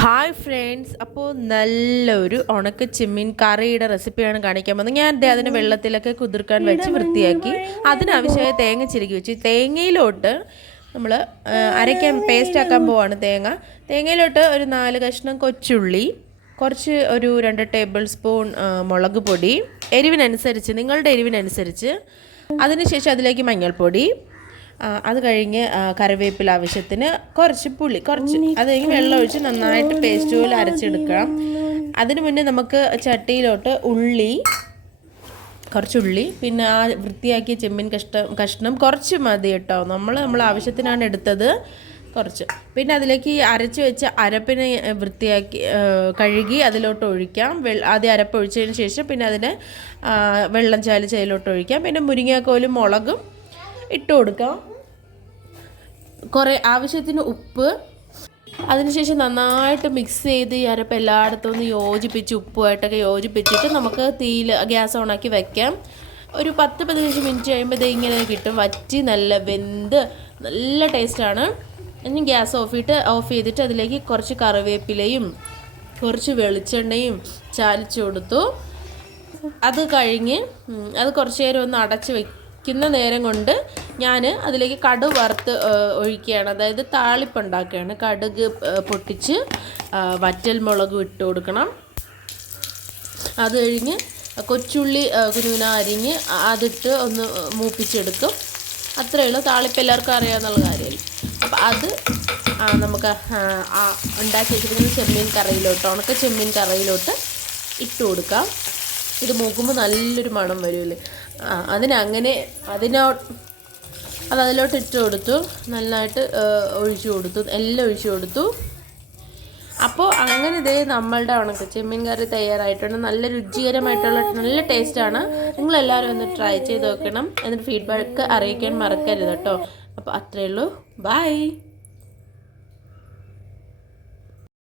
Hi friends അപ്പോൾ നല്ലൊരു ഉണക്ക ചെമ്മീൻ കറിയുടെ റെസിപ്പിയാണ് കാണിക്കാൻ പോകുന്നത്. ഞാൻ ദേ അതിന് വെള്ളത്തിലൊക്കെ കുതിർക്കാൻ വെച്ച് വൃത്തിയാക്കി. അതിനാവശ്യമായ തേങ്ങ ചിരുക്കി വെച്ച്. തേങ്ങയിലോട്ട് നമ്മൾ അരയ്ക്കാൻ പേസ്റ്റ് ആക്കാൻ പോവാണ് തേങ്ങ. തേങ്ങയിലോട്ട് ഒരു നാല് കഷ്ണം കൊച്ചുള്ളി കുറച്ച് ഒരു രണ്ട് ടേബിൾ സ്പൂൺ മുളക് പൊടി എരിവിനനുസരിച്ച് നിങ്ങളുടെ എരിവിനനുസരിച്ച്. അതിനുശേഷം അതിലേക്ക് മഞ്ഞൾപ്പൊടി അത് കഴിഞ്ഞ് കറിവേപ്പില ആവശ്യത്തിന് കുറച്ച് പുളി കുറച്ച്. അത് കഴിഞ്ഞ് വെള്ളം ഒഴിച്ച് നന്നായിട്ട് പേസ്റ്റ് പോലെ അരച്ചെടുക്കണം അതിന് മുന്നേ നമുക്ക് ചട്ടിയിലോട്ട് ഉള്ളി കുറച്ചുള്ളി പിന്നെ ആ വൃത്തിയാക്കിയ ചെമ്മീൻ കഷ്ണം കഷ്ണം കുറച്ച് മതി കേട്ടോ. നമ്മൾ നമ്മൾ ആവശ്യത്തിനാണ് എടുത്തത്. കുറച്ച്. പിന്നെ അതിലേക്ക് ഈ അരച്ച് വെച്ച അരപ്പിനെ വൃത്തിയാക്കി കഴുകി അതിലോട്ട് ഒഴിക്കാം. വെള്ള ആദ്യം അരപ്പ് ഒഴിച്ചതിന് ശേഷം പിന്നെ അതിനെ വെള്ളം ചാലിച്ച് അതിലോട്ട് ഒഴിക്കാം. പിന്നെ മുരിങ്ങാക്കോലും മുളകും ഇട്ട് കൊടുക്കാം. കുറേ ആവശ്യത്തിന് ഉപ്പ്. അതിനുശേഷം നന്നായിട്ട് മിക്സ് ചെയ്ത് അരപ്പ് എല്ലായിടത്തും ഒന്ന് യോജിപ്പിച്ച് ഉപ്പുമായിട്ടൊക്കെ യോജിപ്പിച്ചിട്ട് നമുക്ക് തീയിൽ ഗ്യാസ് ഓണാക്കി വെക്കാം. ഒരു പത്ത് പതിനഞ്ച് മിനിറ്റ് കഴിയുമ്പോൾ ഇത് ഇങ്ങനെ കിട്ടും. വറ്റി നല്ല വെന്ത് നല്ല ടേസ്റ്റാണ് ഇനി ഗ്യാസ് ഓഫ് ചെയ്തിട്ട് ഓഫ് ചെയ്തിട്ട് അതിലേക്ക് കുറച്ച് കറിവേപ്പിലയും കുറച്ച് വെളിച്ചെണ്ണയും ചാലിച്ചു കൊടുത്തു. അത് കഴിഞ്ഞ് അത് കുറച്ച് നേരം ഒന്ന് അടച്ച് വെക്കുന്ന നേരം കൊണ്ട് ഞാൻ അതിലേക്ക് കടുക് വറുത്ത് ഒഴിക്കുകയാണ്. അതായത് താളിപ്പുണ്ടാക്കുകയാണ് കടുക് പൊട്ടിച്ച് വറ്റൽ മുളക് ഇട്ട് കൊടുക്കണം. അത് കഴിഞ്ഞ് കൊച്ചുള്ളി കുരുവിന അരിഞ്ഞ് അതിട്ട് ഒന്ന് മൂപ്പിച്ചെടുക്കും. അത്രയേ ഉള്ളൂ. താളിപ്പ് എല്ലാവർക്കും അറിയാമെന്നുള്ള കാര്യമല്ലേ അപ്പം അത് നമുക്ക് ഉണ്ടാക്കി വെച്ചിരിക്കുന്ന ചെമ്മീൻ കറിയിലോട്ട് ഉണക്ക ചെമ്മീൻ കറിയിലോട്ട് ഇട്ട് കൊടുക്കാം. ഇത് മൂക്കുമ്പോൾ നല്ലൊരു മണം വരുമല്ലേ അതിനങ്ങനെ അതിനോ അത് അതിലോട്ട് ഇട്ട് കൊടുത്തു. നന്നായിട്ട് ഒഴിച്ചു കൊടുത്തു. എല്ലാം ഒഴിച്ചു കൊടുത്തു. അപ്പോൾ അങ്ങനെ ഇതേ നമ്മളുടെ ഉണക്ക ചെമ്മീൻ കറി തയ്യാറായിട്ടുണ്ട്. നല്ല രുചികരമായിട്ടുള്ള നല്ല ടേസ്റ്റാണ്. നിങ്ങളെല്ലാവരും ഒന്ന് ട്രൈ ചെയ്ത് നോക്കണം. എന്നിട്ട് ഫീഡ്ബാക്ക് അറിയിക്കാൻ മറക്കരുത് കേട്ടോ. അപ്പോൾ അത്രയേ ഉള്ളൂ. ബൈ.